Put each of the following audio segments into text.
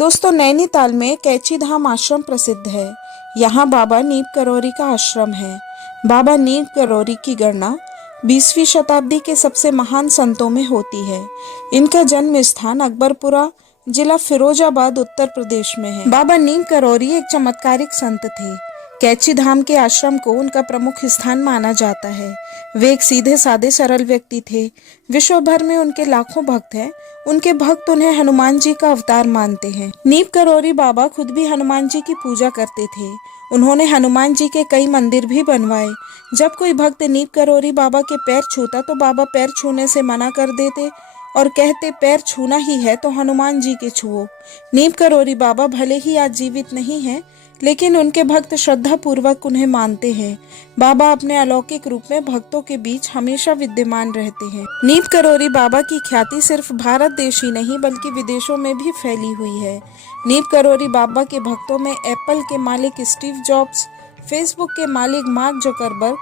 दोस्तों, नैनीताल में कैची धाम आश्रम प्रसिद्ध है। यहाँ बाबा नीम करोरी का आश्रम है। बाबा नीम करोरी की गणना 20वीं शताब्दी के सबसे महान संतों में होती है। इनका जन्म स्थान अकबरपुरा, जिला फिरोजाबाद, उत्तर प्रदेश में है। बाबा नीम करोरी एक चमत्कारिक संत थे। कैची धाम के आश्रम को उनका प्रमुख स्थान माना जाता है। वे एक सीधे साधे सरल व्यक्ति थे। विश्व भर में उनके लाखों भक्त हैं। उनके भक्त उन्हें हनुमान जी का अवतार मानते हैं। नीम करोरी बाबा खुद भी हनुमान जी की पूजा करते थे। उन्होंने हनुमान जी के कई मंदिर भी बनवाए। जब कोई भक्त नीम करोरी बाबा के पैर छूता तो बाबा पैर छूने से मना कर देते और कहते, पैर छूना ही है तो हनुमान जी के छुओ। नीम करोरी बाबा भले ही आज जीवित नहीं हैं, लेकिन उनके भक्त श्रद्धा पूर्वक उन्हें मानते हैं। बाबा अपने अलौकिक रूप में भक्तों के बीच हमेशा विद्यमान रहते हैं। नीम करोरी बाबा की ख्याति सिर्फ भारत देश ही नहीं बल्कि विदेशों में भी फैली हुई है। नीम करोरी बाबा के भक्तों में एप्पल के मालिक स्टीव जॉब्स, फेसबुक के मालिक मार्क जुकरबर्ग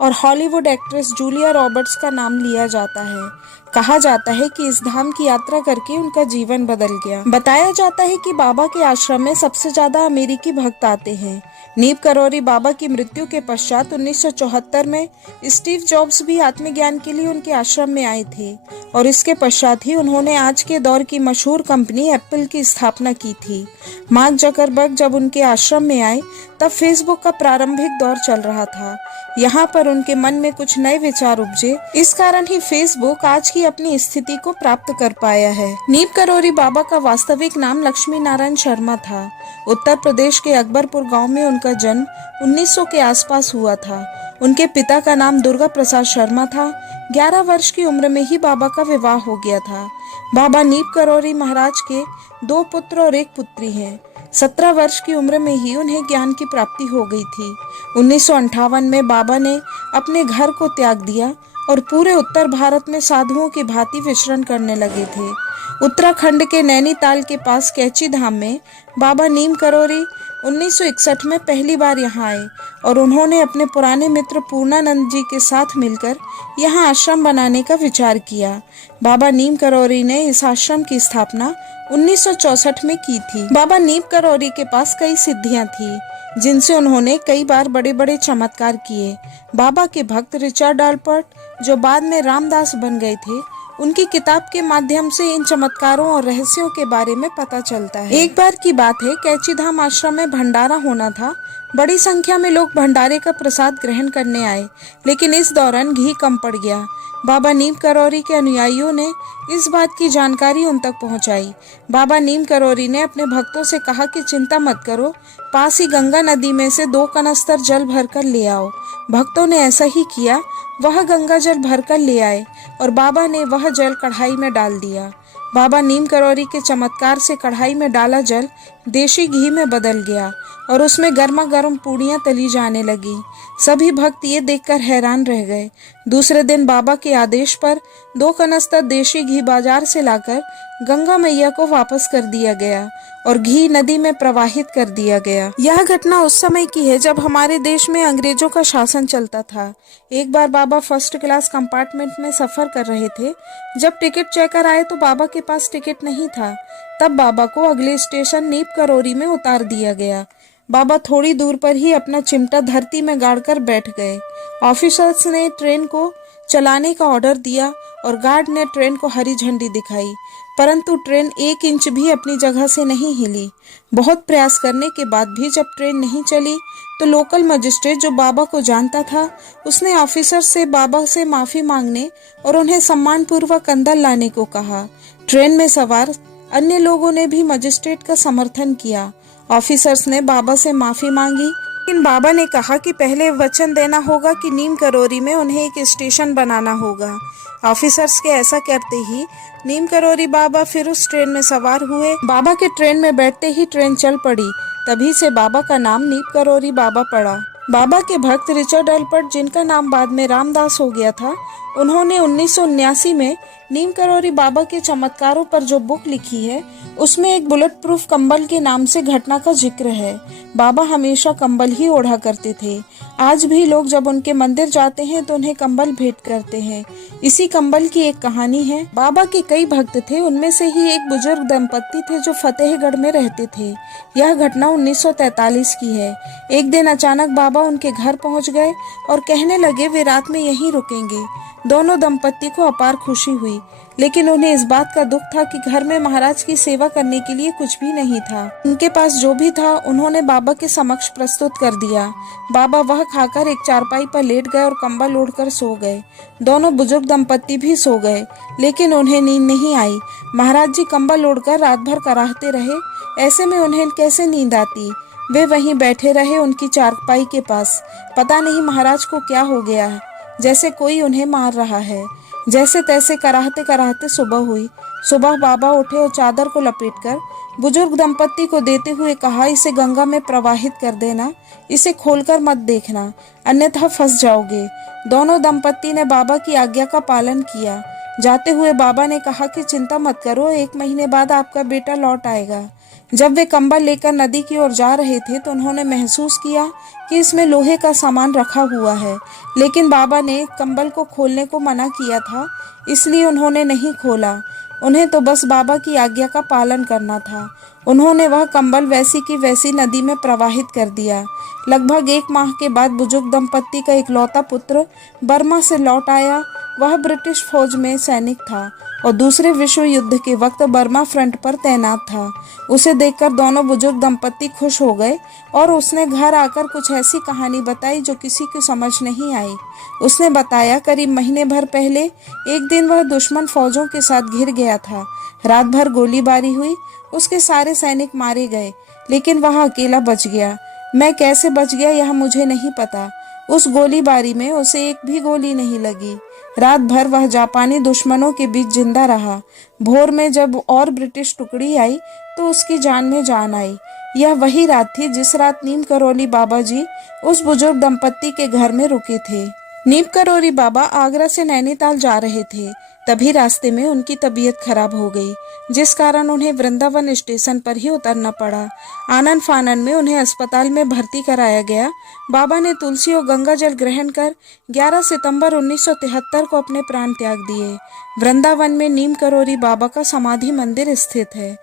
और हॉलीवुड एक्ट्रेस जूलिया रॉबर्ट्स का नाम लिया जाता है। कहा जाता है कि इस धाम की यात्रा करके उनका जीवन बदल गया। बताया जाता है कि बाबा के आश्रम में सबसे ज्यादा अमेरिकी भक्त आते हैं। नीम करोरी बाबा की मृत्यु के पश्चात 1974 में स्टीव जॉब्स भी आत्मज्ञान के लिए उनके आश्रम में आए थे और इसके पश्चात ही उन्होंने आज के दौर की मशहूर कंपनी एप्पल की स्थापना की थी। मार्क जकरबर्ग जब उनके आश्रम में आए तब फेसबुक का प्रारंभिक दौर चल रहा था। यहाँ पर उनके मन में कुछ नए विचार उपजे। इस कारण ही फेसबुक आज की अपनी स्थिति को प्राप्त कर पाया है। नीम करोरी बाबा का वास्तविक नाम लक्ष्मी नारायण शर्मा था। उत्तर प्रदेश के अकबरपुर गांव में उनका जन्म 1900 के आसपास हुआ था। उनके पिता का नाम दुर्गा प्रसाद शर्मा था। 11 वर्ष की उम्र में ही बाबा का विवाह हो गया था। बाबा नीम करोरी महाराज के 2 पुत्र और 1 पुत्री हैं। 17 वर्ष की उम्र में ही उन्हें ज्ञान की प्राप्ति हो गई थी। 1958 में बाबा ने अपने घर को त्याग दिया और पूरे उत्तर भारत में साधुओं की भांति विचरण करने लगे थे। उत्तराखंड के नैनीताल के पास कैची धाम में बाबा नीम करोरी 1961 में पहली बार यहाँ आए और उन्होंने अपने पुराने मित्र पूर्णानंद जी के साथ मिलकर यहाँ आश्रम बनाने का विचार किया। बाबा नीम करोरी ने इस आश्रम की स्थापना 1964 में की थी। बाबा नीम करोरी के पास कई सिद्धियां थी, जिनसे उन्होंने कई बार बड़े बड़े चमत्कार किए। बाबा के भक्त रिचर्ड आल्पर्ट, जो बाद में रामदास बन गए थे, उनकी किताब के माध्यम से इन चमत्कारों और रहस्यों के बारे में पता चलता है। एक बार की बात है, कैची धाम आश्रम में भंडारा होना था। बड़ी संख्या में लोग भंडारे का प्रसाद ग्रहण करने आए, लेकिन इस दौरान घी कम पड़ गया। बाबा नीम करोरी के अनुयायियों ने इस बात की जानकारी उन तक पहुंचाई। बाबा नीम करोरी ने अपने भक्तों से कहा कि चिंता मत करो, पास ही गंगा नदी में से 2 कनस्तर जल भरकर ले आओ। भक्तों ने ऐसा ही किया। वह गंगा जल भरकर ले आए और बाबा ने वह जल कढ़ाई में डाल दिया। बाबा नीम करोरी के चमत्कार से कढ़ाई में डाला जल देशी घी में बदल गया और उसमें गर्मा गर्म पूड़ियां तली जाने लगी। सभी भक्त ये देखकर हैरान रह गए। दूसरे दिन बाबा के आदेश पर 2 कनस्तर देशी घी बाजार से लाकर गंगा मैया को वापस कर दिया गया और घी नदी में प्रवाहित कर दिया गया। यह घटना उस समय की है जब हमारे देश में अंग्रेजों का शासन चलता था। एक बार बाबा फर्स्ट क्लास कंपार्टमेंट में सफर कर रहे थे। जब टिकट चेकर आए तो बाबा के पास टिकट नहीं था। तब बाबा को अगले स्टेशन नीम करोरी में उतार दिया गया। बाबा थोड़ी दूर पर ही अपना चिमटा धरती में गाड़कर बैठ गए। ऑफिसर्स ने ट्रेन को चलाने का ऑर्डर दिया और गार्ड ने ट्रेन को हरी झंडी दिखाई, परंतु ट्रेन 1 इंच भी अपनी जगह से नहीं हिली। बहुत प्रयास करने के बाद भी जब ट्रेन नहीं चली तो लोकल मजिस्ट्रेट, जो बाबा को जानता था, उसने ऑफिसर से बाबा से माफी मांगने और उन्हें सम्मानपूर्वक अंदर लाने को कहा। ट्रेन में सवार अन्य लोगों ने भी मजिस्ट्रेट का समर्थन किया। ऑफिसर्स ने बाबा से माफी मांगी, लेकिन बाबा ने कहा कि पहले वचन देना होगा कि नीम करोरी में उन्हें एक स्टेशन बनाना होगा। ऑफिसर्स के ऐसा करते ही नीम करोरी बाबा फिर उस ट्रेन में सवार हुए। बाबा के ट्रेन में बैठते ही ट्रेन चल पड़ी। तभी से बाबा का नाम नीम करोरी बाबा पड़ा। बाबा के भक्त रिचर्ड आल्पर्ट, जिनका नाम बाद में रामदास हो गया था, उन्होंने 1979 में नीम करौरी बाबा के चमत्कारों पर जो बुक लिखी है उसमें एक बुलेट प्रूफ कंबल के नाम से घटना का जिक्र है। बाबा हमेशा कंबल ही ओढ़ा करते थे। आज भी लोग जब उनके मंदिर जाते हैं तो उन्हें कंबल भेंट करते हैं। इसी कंबल की एक कहानी है। बाबा के कई भक्त थे, उनमें से ही एक बुजुर्ग दंपत्ति थे जो फतेहगढ़ में रहते थे। यह घटना 1943 की है। एक दिन अचानक बाबा उनके घर पहुंच गए और कहने लगे वे रात में यहीं रुकेंगे। दोनों दंपत्ति को अपार खुशी हुई, लेकिन उन्हें इस बात का दुख था कि घर में महाराज की सेवा करने के लिए कुछ भी नहीं था। उनके पास जो भी था उन्होंने बाबा के समक्ष प्रस्तुत कर दिया। बाबा वह खाकर एक चारपाई पर लेट गए और कंबल ओढ़कर सो गए। दोनों बुजुर्ग दंपत्ति भी सो गए, लेकिन उन्हें नींद नहीं आई। महाराज जी कंबल ओढ़कर रात भर कराहते रहे। ऐसे में उन्हें कैसे नींद आती। वे वहीं बैठे रहे उनकी चारपाई के पास। पता नहीं महाराज को क्या हो गया है, जैसे कोई उन्हें मार रहा है। जैसे तैसे कराहते कराहते सुबह हुई। सुबह बाबा उठे और चादर को लपेटकर बुजुर्ग दंपत्ति को देते हुए कहा, इसे गंगा में प्रवाहित कर देना, इसे खोलकर मत देखना, अन्यथा फंस जाओगे। दोनों दंपत्ति ने बाबा की आज्ञा का पालन किया। जाते हुए बाबा ने कहा कि चिंता मत करो, 1 महीने बाद आपका बेटा लौट आएगा। जब वे कंबल लेकर नदी की ओर जा रहे थे तो उन्होंने महसूस किया कि इसमें लोहे का सामान रखा हुआ है, लेकिन बाबा ने कंबल को खोलने को मना किया था, इसलिए उन्होंने नहीं खोला। उन्हें तो बस बाबा की आज्ञा का पालन करना था। उन्होंने वह कंबल वैसी की वैसी नदी में प्रवाहित कर दिया। लगभग 1 माह के बाद बुजुर्ग दंपत्ति का इकलौता पुत्र बर्मा से लौट आया। वह ब्रिटिश फौज में सैनिक था और दूसरे विश्व युद्ध के वक्त बर्मा फ्रंट पर तैनात था। उसे देखकर दोनों बुजुर्ग दंपत्ति खुश हो गए और उसने घर आकर कुछ ऐसी कहानी बताई जो किसी को समझ नहीं आई। उसने बताया, करीब महीने भर पहले एक दिन वह दुश्मन फौजों के साथ घिर गया था। रात भर गोलीबारी हुई, उसके सारे सैनिक मारे गए, लेकिन वह अकेला बच गया। मैं कैसे बच गया यह मुझे नहीं पता। उस गोलीबारी में उसे एक भी गोली नहीं लगी। रात भर वह जापानी दुश्मनों के बीच जिंदा रहा। भोर में जब और ब्रिटिश टुकड़ी आई तो उसकी जान में जान आई। यह वही रात थी जिस रात नीम करौली बाबा जी उस बुजुर्ग दंपत्ति के घर में रुके थे। नीम करौरी बाबा आगरा से नैनीताल जा रहे थे। तभी रास्ते में उनकी तबीयत खराब हो गई, जिस कारण उन्हें वृंदावन स्टेशन पर ही उतरना पड़ा। आनन फानन में उन्हें अस्पताल में भर्ती कराया गया। बाबा ने तुलसी और गंगा जल ग्रहण कर 11 सितंबर 1973 को अपने प्राण त्याग दिए। वृंदावन में नीम करौरी बाबा का समाधि मंदिर स्थित है।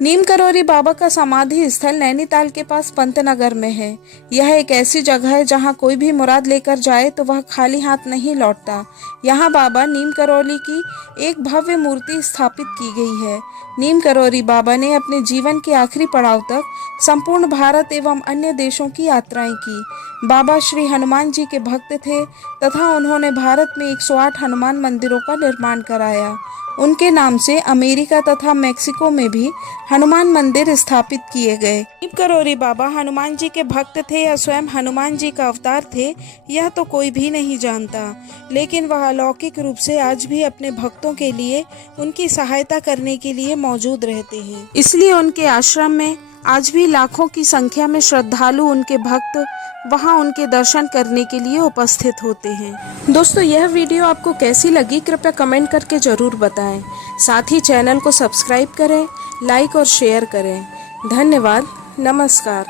नीम करौरी बाबा का समाधि स्थल नैनीताल के पास पंतनगर में है। यह एक ऐसी जगह है जहां कोई भी मुराद लेकर जाए तो वह खाली हाथ नहीं लौटता। यहाँ बाबा नीम करौली की एक भव्य मूर्ति स्थापित की गई है। नीम करौरी बाबा ने अपने जीवन के आखिरी पड़ाव तक संपूर्ण भारत एवं अन्य देशों की यात्राएं की। बाबा श्री हनुमान जी के भक्त थे तथा उन्होंने भारत में 108 हनुमान मंदिरों का निर्माण कराया। उनके नाम से अमेरिका तथा मेक्सिको में भी हनुमान मंदिर स्थापित किए गए। नीम करौरी बाबा हनुमान जी के भक्त थे या स्वयं हनुमान जी का अवतार थे, यह तो कोई भी नहीं जानता, लेकिन वह अलौकिक रूप से आज भी अपने भक्तों के लिए उनकी सहायता करने के लिए मौजूद रहते हैं। इसलिए उनके आश्रम में आज भी लाखों की संख्या में श्रद्धालु उनके भक्त वहां उनके दर्शन करने के लिए उपस्थित होते हैं। दोस्तों, यह वीडियो आपको कैसी लगी कृपया कमेंट करके जरूर बताएं। साथ ही चैनल को सब्सक्राइब करें, लाइक और शेयर करें। धन्यवाद। नमस्कार।